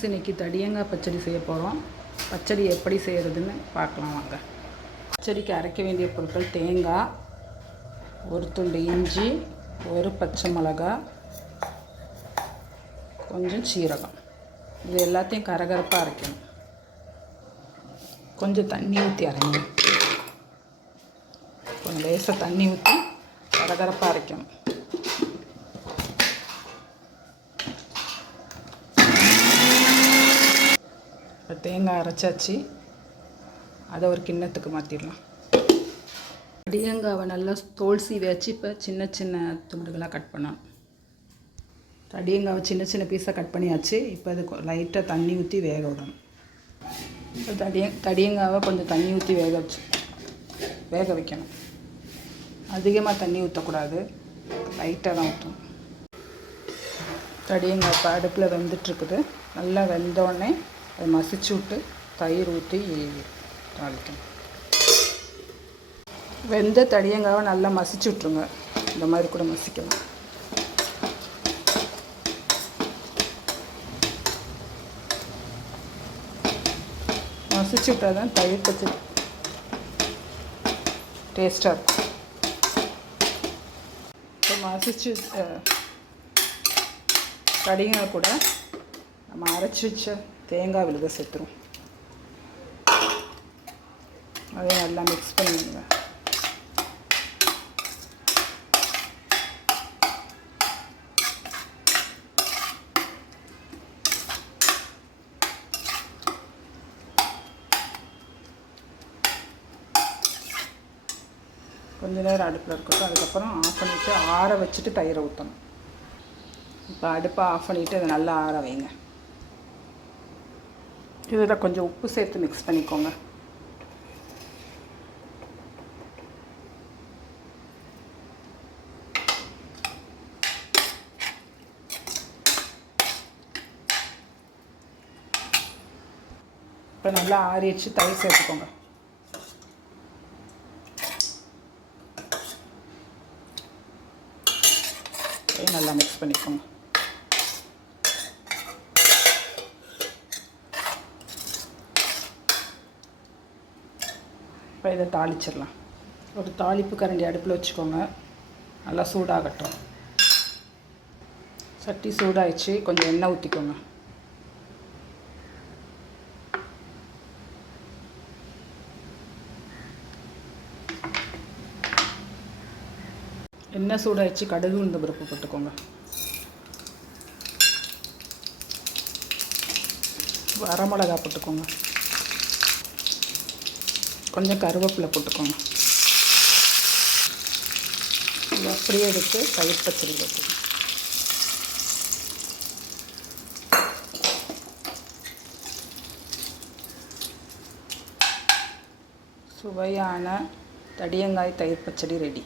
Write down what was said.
Friends இன்றைக்கி தடியங்காய் பச்சடி செய்ய போகிறோம் பச்சடி எப்படி செய்கிறதுன்னு பார்க்கலாம் வாங்க. பச்சடிக்கு அரைக்க வேண்டிய பொருட்கள் தேங்காய் ஒரு துண்டு இஞ்சி ஒரு பச்சை மிளகா கொஞ்சம் சீரகம். இது எல்லாத்தையும் கரகரப்பாக அரைக்கணும். கொஞ்சம் தண்ணி ஊற்றி அரைங்க. கொஞ்சம் லேசாக தண்ணி ஊற்றி கரகரப்பாக அரைக்கணும். தேங்காய் அரைச்சாச்சு. அதை ஒரு கிண்ணத்துக்கு மாற்றிடலாம் தடியங்காவை நல்லா தோல் சீவியாச்சு இப்போ சின்ன சின்ன துண்டுகளாக கட் பண்ணணும் தடியங்காவை சின்ன சின்ன பீஸாக கட் பண்ணியாச்சு. இப்போ அது லைட்டாக தண்ணி ஊற்றி வேக விடணும். இப்போ தடிய தடியங்காவை கொஞ்சம் தண்ணி ஊற்றி வேக வச்சு வேக வைக்கணும். அதிகமாக தண்ணி ஊற்றக்கூடாது லைட்டாக தான் ஊற்றணும் தடியங்காய் இப்போ அடுப்பில் வெந்துட்டுருக்குது நல்லா வெந்தோடனே அதை மசிச்சு விட்டு தயிர் ஊற்றி தாளிக்கணும் வெந்த தடியங்காவை நல்லா மசிச்சு விட்ருங்க இந்த மாதிரி கூட மசிக்கலாம் மசிச்சு விட்டால் தான் தயிர் பச்சடி டேஸ்ட்டாக இருக்கும் இப்போ மசிச்சு கடிங்க கூட நம்ம அரைச்சி வச்ச தேங்காய் விழுத சேர்த்துரும் அதே நல்லா மிக்ஸ் பண்ணிடுங்க. கொஞ்ச நேரம் அடுப்பில் இருக்கட்டும். அதுக்கப்புறம் ஆஃப் பண்ணிவிட்டு ஆற வச்சுட்டு தயிரை ஊற்றணும் இப்போ அடுப்பை ஆஃப் பண்ணிவிட்டு அதை நல்லா ஆற வைங்க. இதில் கொஞ்சம் உப்பு சேர்த்து மிக்ஸ் பண்ணிக்கோங்க. இப்போ நல்லா ஆறிச்சு தயிர் சேர்த்துக்கோங்க. நல்லா மிக்ஸ் பண்ணிக்கோங்க. இப்போ இதை தாளிச்சிடலாம். ஒரு தாளிப்பு கரண்டி அடுப்பில் வச்சுக்கோங்க. நல்லா சூடாகட்டும். சட்டி சூடாயிடுச்சு. கொஞ்சம் எண்ணெய் ஊற்றிக்கோங்க. எண்ணெய் சூடாயிடுச்சு. கடுகு உளுந்த பருப்பு போட்டுக்கோங்க. வரமிளகா போட்டுக்கோங்க. கொஞ்சம் கருவேப்பிலை போட்டுக்கோங்க. இது அப்படியே எடுத்து தயிர் பச்சடி சுவையான தடியங்காய் தயிர் பச்சடி ரெடி.